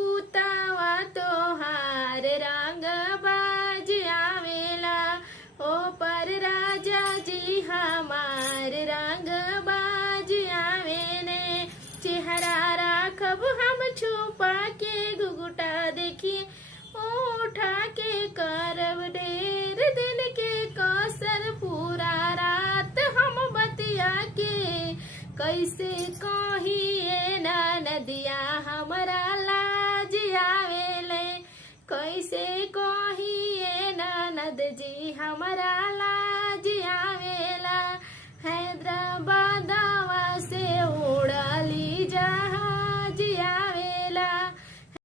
पुतावा तोहार रंग बाज आवेला। ओ पर राजा जी हमार रंग बाज आवेले। चेहरा राखब हम छुपा के घुघुटा देखिए उठा के करब ढेर दिन के कसर। पूरा रात हम बतिया के कैसे कहिए नदिया हमरा लाज आवेले। कैसे कहिए ननद जी हमरा